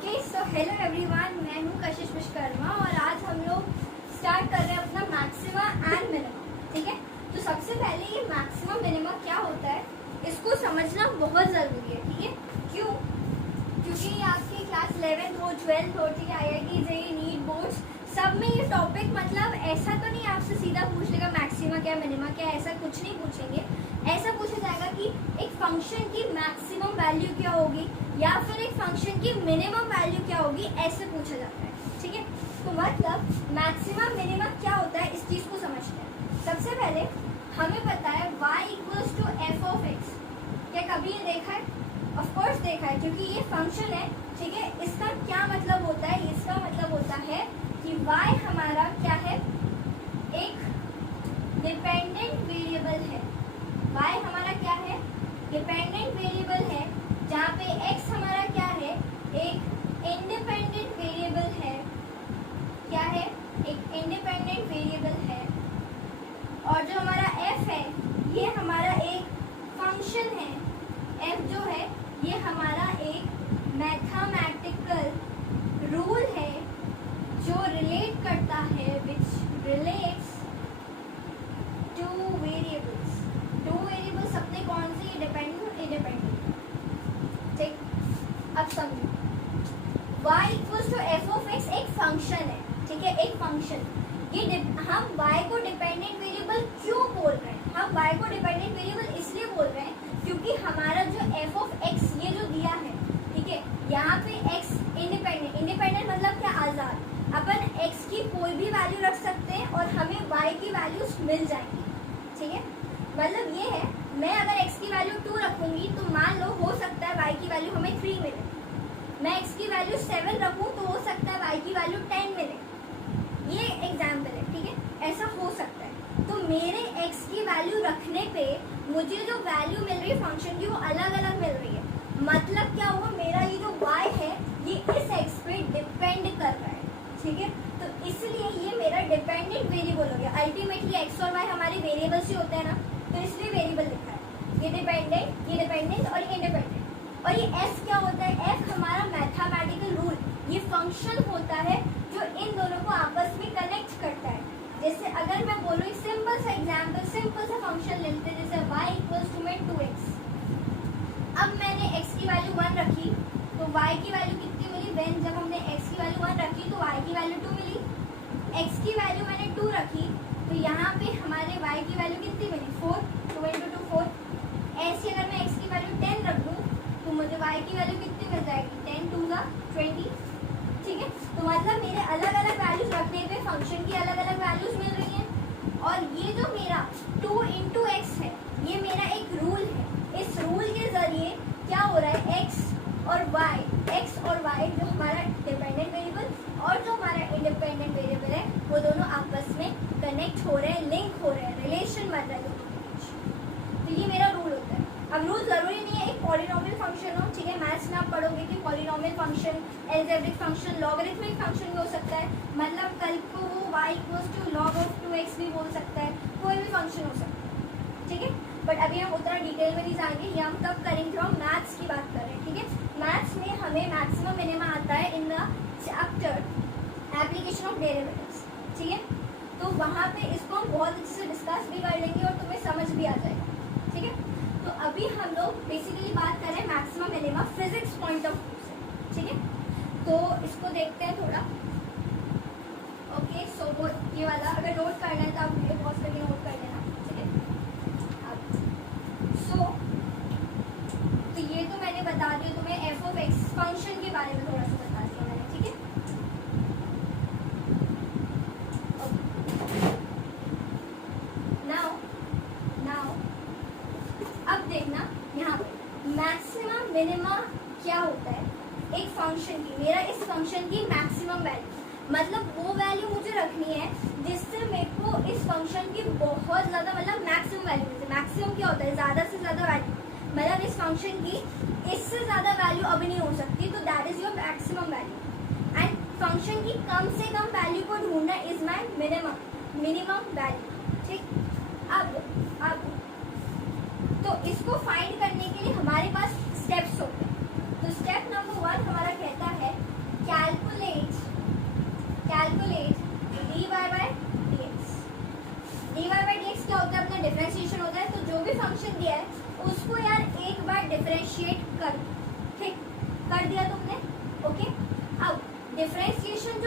Okay so hello everyone, मैं हूँ कशिश विश्वकर्मा और आज हम लोग स्टार्ट कर रहे हैं अपना मैक्सिमा एंड मिनिमा। ठीक है, तो सबसे पहले ये मैक्सिमा मिनिमा क्या होता है इसको समझना बहुत ज़रूरी है। ठीक है, क्यों? क्योंकि आपकी क्लास 11th हो, 12th हो, ठीक है, IIT जेईई नीट बोर्ड्स सब में ये टॉपिक मतलब ऐसा तो नहीं आपसे सीधा पूछ लेगा मैक्सिमा क्या मिनिमा क्या, ऐसा कुछ नहीं पूछेंगे। ऐसा पूछा जाएगा कि एक फंक्शन की मैक्सिमम वैल्यू क्या होगी या फिर एक फंक्शन की मिनिमम वैल्यू क्या होगी, ऐसे पूछा जाता है। ठीक है, तो मतलब मैक्सिमा मिनिमा क्या होता है इस चीज़ को समझते हैं। सबसे पहले हमें पता है y equals to f of x. क्या कभी ये देखा है? ऑफ कोर्स देखा है, क्योंकि ये फंक्शन है। ठीक है, इसका क्या मतलब होता है? इसका मतलब होता है कि y हमारा क्या है, एक डिपेंडेंट वेरिएबल है। y हमारा क्या है, डिपेंडेंट वेरिएबल है, जहाँ पे x हमारा क्या है, एक इंडिपेंडेंट वेरिएबल है। क्या है? एक इंडिपेंडेंट वेरिएबल है। और जो हमारा f है ये हमारा एक फंक्शन है। f जो है ये हमारा एक मैथमेटिकल रूल है जो रिलेट करता है, विच relates two variables. Two variables अपने कौन से? डिपेंडेंट और इंडिपेंडेंट। ठीक, अब समझो y equals to f of x एक फंक्शन है। ठीक है, एक फंक्शन। ये हम y को डिपेंडेंट वेरिएबल क्यों बोल रहे हैं? हम y को डिपेंडेंट वेरिएबल इसलिए बोल रहे हैं क्योंकि हमारा जो एफ ऑफ एक्स ये जो दिया है, ठीक है, यहाँ पे x इंडिपेंडेंट, इंडिपेंडेंट मतलब क्या? आज़ाद। अपन x की कोई भी वैल्यू रख सकते हैं और हमें y की वैल्यूज मिल जाएंगी। ठीक है, मतलब ये है, मैं अगर x की वैल्यू 2 रखूंगी तो मान लो हो सकता है y की वैल्यू हमें 3 मिले। मैं x की वैल्यू 7 रखूं तो हो सकता है y की वैल्यू 10 मिले। ये एग्जाम्पल है। ठीक है, ऐसा हो सकता है। तो मेरे x की वैल्यू रखने पे मुझे जो वैल्यू मिल रही है फंक्शन की वो अलग अलग मिल रही है। मतलब क्या हुआ, मेरा ये जो y है ये इस x पे डिपेंड कर रहा है। ठीक है, तो इसलिए ये मेरा डिपेंडेंट वेरिएबल हो गया। अल्टीमेटली x और y हमारे वेरिएबल्स ही होते हैं ना, तो इसलिए वेरिएबल लिखा है। ये डिपेंडेंट और इंडिपेंडेंट। और ये f क्या होता है? f हमारा मैथमेटिकल रूल, ये फंक्शन होता है जो इन दोनों को आपस में कनेक्ट करता है। जैसे अगर मैं बोलूँ एक सिंपल सा एग्जाम्पल, सिंपल सा फंक्शन लेते हैं, जैसे y इक्वल्स टू में 2x। अब मैंने x की वैल्यू 1 रखी तो y की वैल्यू कितनी मिली? वेन जब हमने x की वैल्यू 1 रखी तो y की वैल्यू 2 मिली। x की वैल्यू मैंने 2 रखी तो यहाँ पे हमारे y की वैल्यू कितनी मिली? 4। 2 × 2 4। ऐसे अगर मैं x की वैल्यू 10 रख दूँ तो मुझे y की वैल्यू कितनी मिल जाएगी? 10 2 20। ठीक है, तो मतलब मेरे अलग अलग वैल्यूज रखने पे फंक्शन की अलग अलग वैल्यूज मिल रही हैं। और ये जो मेरा 2 × x है ये मेरा एक रूल है। इस रूल के जरिए क्या हो रहा है, x और y जो हमारा डिपेंडेंट वेरिएबल और जो हमारा इंडिपेंडेंट वेरिएबल है वो दोनों आपस में कनेक्ट हो रहे हैं, लिंक हो रहे हैं, रिलेशन बन रहा है दोनों के बीच। तो ये मेरा रूल होता है। अब रूल जरूरी नहीं है एक पॉलिनोमियल फंक्शन हो। ठीक है, मैथ्स में आप पढ़ोगे कि polynomial function, algebraic function, logarithmic function भी हो सकता है। मतलब कल को वो y equals to log of 2x भी बोल सकता है, कोई भी फंक्शन हो सकता है। ठीक है, बट अभी हम उतना डिटेल में नहीं जाएंगे, ये हम कब करेंगे जब हम मैथ्स की बात कर रहे हैं। ठीक है, मैथ्स में हमें मैक्सिमम मिनिमा आता है in the chapter application of derivatives. ठीक है, तो वहाँ पे इसको हम बहुत अच्छे से डिस्कस भी कर लेंगे और तुम्हें समझ भी आ जाएगा। ठीक है, तो अभी हम लोग बेसिकली बात कर रहे हैं maximum minima physics point of view से। ठीक है, तो इसको देखते हैं थोड़ा। ओके, सो वो ये वाला अगर नोट करना है तो आप वीडियो पॉज करके नोट कर लेना। ठीक है, अब सो तो ये तो मैंने बता दिया तुम्हें एफ ऑफ एक्स फंक्शन के बारे में थोड़ा सा बता दिया मैंने। ठीक है, नाउ अब देखना यहाँ पे मैक्सिमम मिनिमा क्या होता है एक फंक्शन की। मेरा इस फंक्शन की मैक्सिमम वैल्यू मतलब वो वैल्यू मुझे रखनी है जिससे मेरे को इस फंक्शन की बहुत ज़्यादा मतलब मैक्सिमम वैल्यू। मैक्सिमम क्या होता है? ज़्यादा से ज़्यादा वैल्यू। मतलब इस फंक्शन की इससे ज़्यादा वैल्यू अभी नहीं हो सकती, तो that is your maximum value. And function की कम से कम वैल्यू को ढूंढना इज माई मिनिमम वैल्यू। ठीक, अब तो इसको फाइंड करने के लिए हमारे पास स्टेप्स होते हैं। तो स्टेप नंबर 1 हमारा कहता है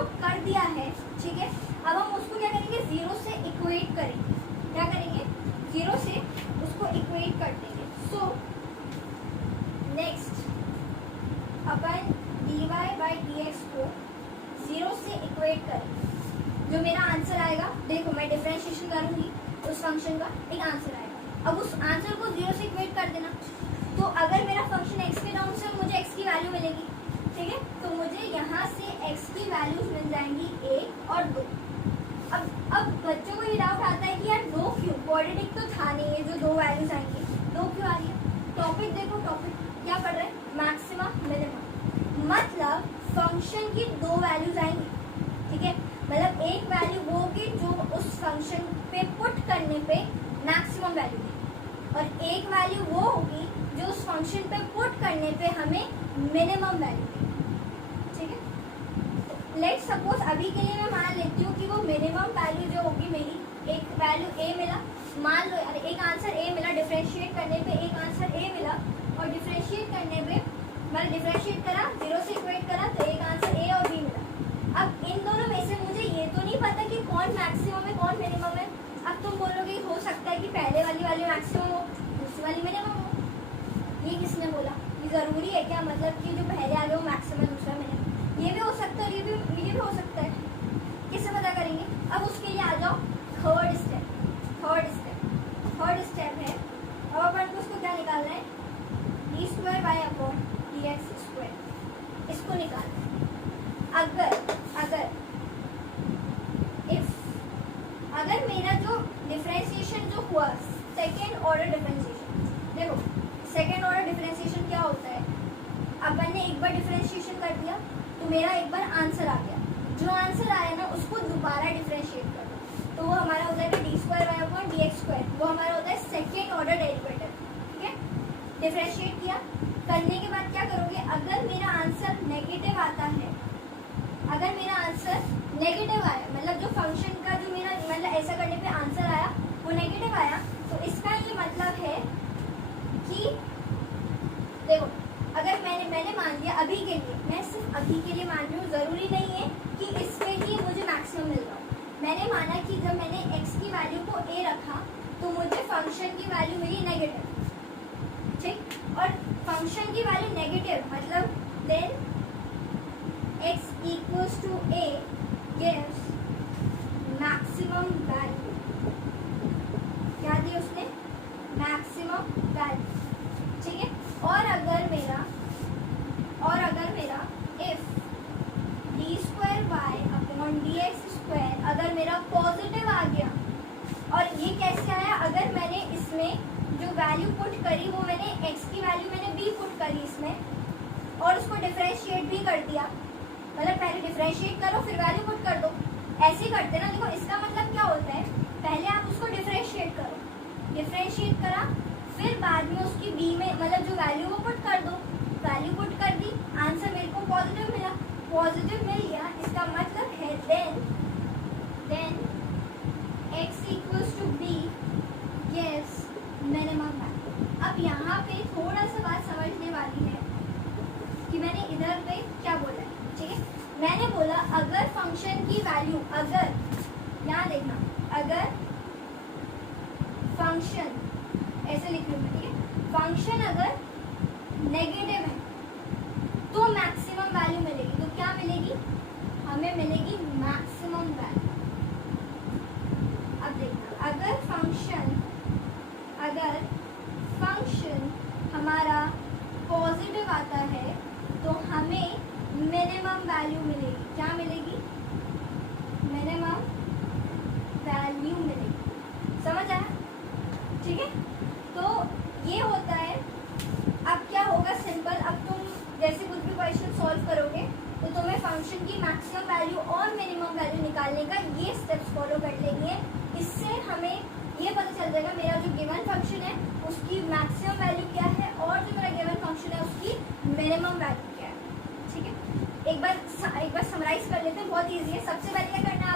जो कर दिया है, ठीक है, अब हम उसको क्या करेंगे, जीरो से इक्वेट करेंगे। क्या करेंगे, जीरो से उसको इक्वेट कर देंगे। So next upon dy by dx को जीरो से इक्वेट करेंगे। जो मेरा आंसर आएगा, देखो मैं डिफरेंशिएशन करूंगी उस फंक्शन का, एक आंसर आएगा। अब उस आंसर को जीरो से इक्वेट कर देना। तो अगर मेरा फंक्शन x के टर्म्स है, मुझे x की वैल्यू मिलेगी, ठीक है, तो मुझे यहाँ से x की वैल्यूज मिल जाएंगी 1 और 2। अब बच्चों को ये डाउट आता है कि यार 2 क्यों, क्वाड्रेटिक तो था नहीं है जो 2 वैल्यूज आएंगी, 2 क्यों आ रही है। टॉपिक देखो, टॉपिक क्या पढ़ रहे हैं, मैक्सिमा मिनिमम, मतलब फंक्शन की 2 वैल्यूज आएंगी, ठीक है, मतलब एक वैल्यू वो होगी जो उस फंक्शन पे पुट करने पे मैक्सिमम वैल्यू देगी, और एक वैल्यू वो होगी जो उस फंक्शन पे पुट करने पे हमें मिनिमम वैल्यू देगी, ठीक है। लेट्स सपोज अभी के लिए मैं मान लेती हूँ कि वो मिनिमम वैल्यू जो होगी मेरी, एक वैल्यू a मिला, मान लो यार एक आंसर a मिला, डिफरेंशिएट करने पे एक आंसर a मिला, और डिफरेंशिएट करने पे मैंने डिफरेंशिएट करा, जीरो से इक्वेट करा, तो एक आंसर a और b मिला। अब इन दोनों में से मुझे ये तो नहीं पता कि कौन मैक्सिमम है कौन मिनिमम है। अब तुम बोलोगे हो सकता है कि पहले वाली मैक्सिमम हो, दूसरी वाली मिनिमम हो। ये किसने बोला, ये जरूरी है क्या, मतलब कि जो पहले आ गए वो मैक्सिमम, दूसरा मिनिमम, ये भी हो सकता है, ये भी हो सकता है। किससे पता करेंगे, अब उसके लिए आ जाओ थर्ड स्टेप है। अब अपन को उसको क्या निकालना है, D square by upon D x square, इसको निकालना है। अगर मेरा जो डिफरेंशिएशन जो हुआ, सेकेंड ऑर्डर डिफरेंशिएशन, देखो सेकेंड ऑर्डर डिफरेंशिएशन क्या होता है, अपन ने एक बार डिफरेंशिएशन कर दिया तो मेरा एक बार आंसर आ गया, जो आंसर आया ना उसको दोबारा डिफरेंशिएट कर दो, तो वो हमारा होता है D square by upon D x square, वो हमारा होता है सेकेंड ऑर्डर डेरिवेटिव, ठीक है। डिफरेंशिएट किया, करने के बाद क्या करोगे, अगर मेरा आंसर नेगेटिव आता है, अगर मेरा आंसर नेगेटिव आया, मतलब जो फंक्शन का जो मेरा मतलब ऐसा करने पे आंसर आया वो नेगेटिव आया, तो इसका ये मतलब है कि देखो अगर मैंने मान लिया, अभी के लिए मैं सिर्फ अभी के लिए मान रही हूँ, जरूरी नहीं है कि इसमें ही मुझे मैक्सिमम मिल रहा हो। मैंने माना कि जब मैंने x की वैल्यू को a रखा तो मुझे फंक्शन की वैल्यू मिली नेगेटिव, ठीक, और फंक्शन की वैल्यू नेगेटिव मतलब then x equals to a gives maximum value, क्या दी उसने, मैक्सिमम वैल्यू, ठीक है। और अगर मेरा if D square by upon D x square अगर मेरा पॉजिटिव आ गया, और ये कैसे आया, अगर मैंने इसमें जो वैल्यू पुट करी वो मैंने x की वैल्यू मैंने b पुट करी इसमें, और उसको डिफरेंशिएट भी कर दिया, मतलब पहले डिफरेंशिएट करो फिर वैल्यू पुट कर दो, ऐसे ही करते ना। देखो इसका मतलब क्या होता है, पहले आप उसको डिफरेंशिएट करो, डिफरेंशिएट करा, फिर बाद में उसकी b में मतलब जो वैल्यू वो पुट कर दो, वैल्यू पुट कर दी, आंसर मेरे को पॉजिटिव मिला, पॉजिटिव मिल गया, इसका मतलब है then x equals to b gives minimum value। अब यहाँ पे थोड़ा सा बात समझने वाली है कि मैंने इधर पे क्या बोला है, ठीक है। मैंने बोला अगर फंक्शन की वैल्यू, अगर यहाँ देखना, अगर फंक्शन ऐसे लिख लूँ, ठीक है, फंक्शन अगर नेगेटिव है तो मैक्सिमम वैल्यू मिलेगी, तो क्या मिलेगी, हमें मिलेगी मैक्सिमम वैल्यू। अब देखना, अगर फंक्शन हमारा पॉजिटिव आता है तो हमें मिनिमम वैल्यू मिलेगी, क्या मिलेगी, मिनिमम वैल्यू मिलेगी, समझ आया, ठीक है। तो ये होता है। अब क्या होगा, सिंपल, अब तुम जैसे कुछ भी क्वेश्चन सॉल्व करोगे तो तुम्हें फंक्शन की मैक्सिमम वैल्यू और मिनिमम वैल्यू निकालने का ये स्टेप्स फॉलो कर लेंगे। इससे हमें ये पता चल जाएगा मेरा जो गिवन फंक्शन है उसकी मैक्सिमम वैल्यू क्या है और जो मेरा गिवन फंक्शन है उसकी मिनिमम वैल्यू क्या है, ठीक है। एक बार समराइज कर लेते हैं, बहुत इजी है। सबसे पहले क्या करना है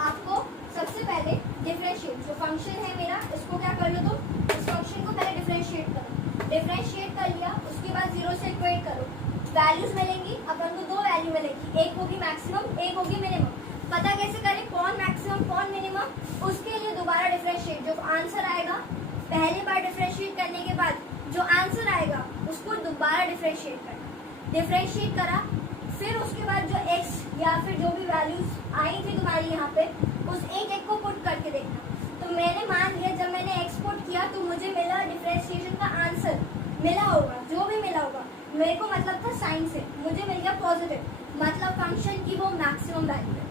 आपको सबसे पहले डिफरेंशिएट, जो फंक्शन है मेरा इसको क्या कर लो, तुम इस फंक्शन को पहले डिफरेंशिएट करो, डिफरेंशिएट कर लिया, उसके बाद जीरो से इक्वेट करो, वैल्यूज मिलेंगी, अपन को दो वैल्यू मिलेगी, एक होगी मैक्सिमम, एक होगी मिनिमम। पता कैसे करें कौन मैक्सिमम कौन मिनिमम? उसके लिए दोबारा डिफरेंशिएट, जो आंसर आएगा पहली बार डिफरेंशिएट करने के बाद जो आंसर आएगा उसको दोबारा डिफरेंशिएट करना। डिफरेंशिएट करा, फिर उसके बाद जो x या फिर जो भी वैल्यूज आई थी तुम्हारी यहाँ पे, उस एक एक को पुट करके देखना। तो मैंने मान लिया जब मैंने x पुट किया तो मुझे मिला डिफरेंशिएशन का आंसर मिला होगा, जो भी मिला होगा, मेरे को मतलब था साइन से, मुझे मिल गया पॉजिटिव, मतलब फंक्शन की वो मैक्सिमम वैल्यू है।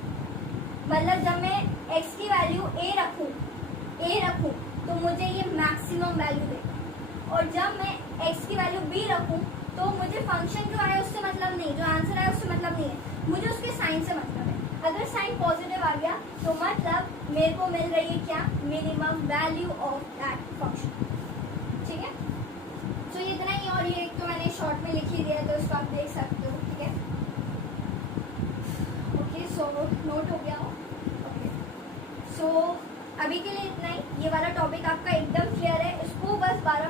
मतलब जब मैं x की वैल्यू a रखूं तो मुझे ये मैक्सिमम वैल्यू देगा, और जब मैं x की वैल्यू b रखूं तो मुझे फंक्शन जो आया उससे मतलब नहीं, जो आंसर आया उससे मतलब नहीं है, मुझे उसके साइन से मतलब है। अगर साइन पॉजिटिव आ गया तो मतलब मेरे को मिल रही है क्या? Minimum value of that function. ठीक है, तो ये इतना ही, और ये एक तो मैंने शॉर्ट में लिख ही दिया है तो इसको आप देख सकते हो। ठीक है, ओके, सो नोट हो गया हो। ओके, सो अभी के लिए इतना ही। ये वाला टॉपिक आपका एकदम क्लियर है, इसको बस 12